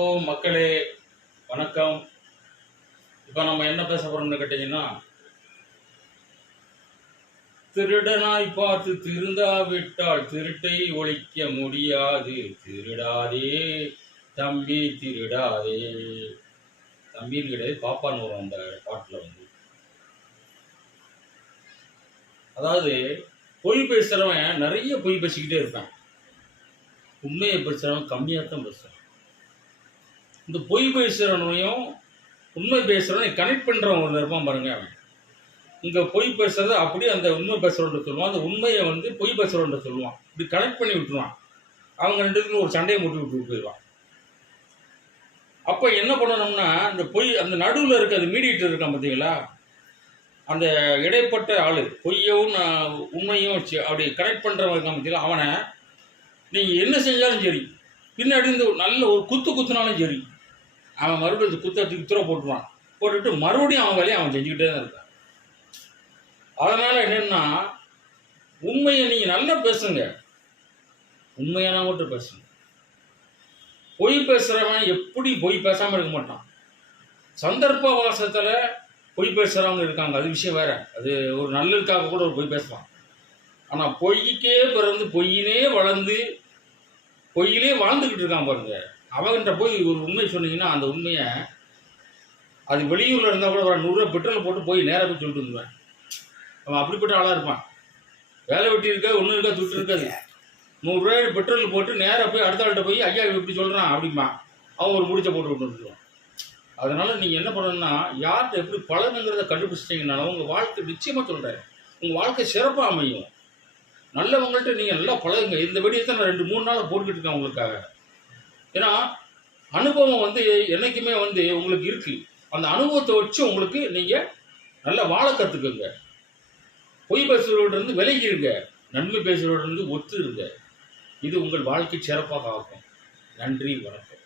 Hello மக்களே, வணக்கம். இப்போ நம்ம என்ன பேச போறோம்னு கேட்டீங்கன்னா, திருடனாய் பார்த்து திருந்தாவிட்டால் திருட்டை ஒழிக்க முடியாது. திருடாதே தம்பி திருடாதே. தம்பின்னு கிடையாது, பாப்பான்னு வரும் அந்த பாட்டில் வந்து. அதாவது பொய் பேசுகிறவன் நிறைய பொய் பேசிக்கிட்டே இருப்பான். உண்மையை பேசுகிறவன் கம்மியாக தான் பேசுகிறான். இந்த பொய் பேசுகிறவனையும் உண்மை பேசுகிறவனை கனெக்ட் பண்ணுறவன் ஒன்று இருப்பான் பாருங்க. அவன் இங்கே பொய் பேசுகிறத அப்படியே அந்த உண்மை பேசுகிறவன்ட்டு சொல்லுவான், அந்த உண்மையை வந்து பொய் பேசுகிறவன்ட்டு சொல்லுவான். இப்படி கனெக்ட் பண்ணி விட்டுருவான். அவங்க ரெண்டுக்கும் ஒரு சண்டையை முட்டி விட்டு போயிடுவான். அப்போ என்ன பண்ணணும்னா, அந்த பொய் அந்த நடுவில் இருக்க அது மீடியேட்டர் இருக்கான் பார்த்தீங்களா, அந்த இடைப்பட்ட ஆள் பொய்யவும் உண்மையும் அப்படி கனெக்ட் பண்ணுறவன் இருக்கான் பார்த்தீங்களா, அவனை நீங்கள் என்ன செஞ்சாலும் சரி, பின்னாடி இருந்து நல்ல ஒரு குத்துனாலும் சரி, அவன் மறுபடியும் குத்தை தூர போட்டுருவான். போட்டுட்டு மறுபடியும் அவன் வேலையை அவன் செஞ்சுக்கிட்டே தான் இருக்கான். அதனால் என்னென்னா, உண்மையை நீங்கள் நல்லா பேசுங்க, உண்மையான மட்டும் பேசுங்க. பொய் பேசுகிறவன் எப்படி பொய் பேசாமல் இருக்க மாட்டான். சந்தர்ப்ப வாசத்தில் பொய் பேசுகிறவங்க இருக்காங்க, அது விஷயம் வேறு. அது ஒரு நல்லதுக்காக கூட ஒரு பொய் பேசலாம். ஆனால் பொய்க்கே பிறந்து பொய்யினே வளர்ந்து பொய்யிலே வாழ்ந்துக்கிட்டு இருக்கான் பாருங்க, அவன்கிட்ட போய் ஒரு உண்மை சொன்னீங்கன்னா அந்த உண்மையை அது வெளியூரில் இருந்தால் கூட ஒரு 100 ரூபா பெட்ரோல் போட்டு போய் நேராக போய் சொல்லிட்டு வந்துடுவேன். அவன் அப்படிப்பட்ட ஆளாக இருப்பான். வேலை வெட்டி இருக்கா, ஒன்றும் இருக்கா, துட்டு இருக்காது. 100 ரூபாய் பெட்ரோல் போட்டு நேராக போய் அடுத்த ஆள்கிட்ட போய் ஐயா இப்படி சொல்கிறான் அப்படிமா அவன் ஒரு முடிச்சை போட்டு விட்டு வந்துடுவான். அதனால் நீங்கள் என்ன பண்ணணும்னா, யார்கிட்ட எப்படி பழகுங்கிறத கண்டுபிடிச்சிட்டிங்கனாலும் உங்கள் வாழ்க்கை நிச்சயமாக சொல்கிறேன், உங்கள் வாழ்க்கை சிறப்பாக அமையும். நல்லவங்கள்ட்ட நீங்கள் நல்லா பழகுங்க. இந்த வெடியத்தை நான் 2-3 நாள் போட்டுக்கிட்டு இருக்கேன் உங்களுக்காக. ஏன்னா அனுபவம் வந்து என்றைக்குமே வந்து உங்களுக்கு இருக்குது. அந்த அனுபவத்தை வச்சு உங்களுக்கு நீங்கள் நல்லா வாழ கற்றுக்குங்க. பொய் பேசுகிறவர்கிட்ட விலகிருங்க, நன்மை பேசுகிறவர்கிட்ட ஒத்து இருங்க. இது உங்கள் வாழ்க்கை சிறப்பாக ஆகும். நன்றி, வணக்கம்.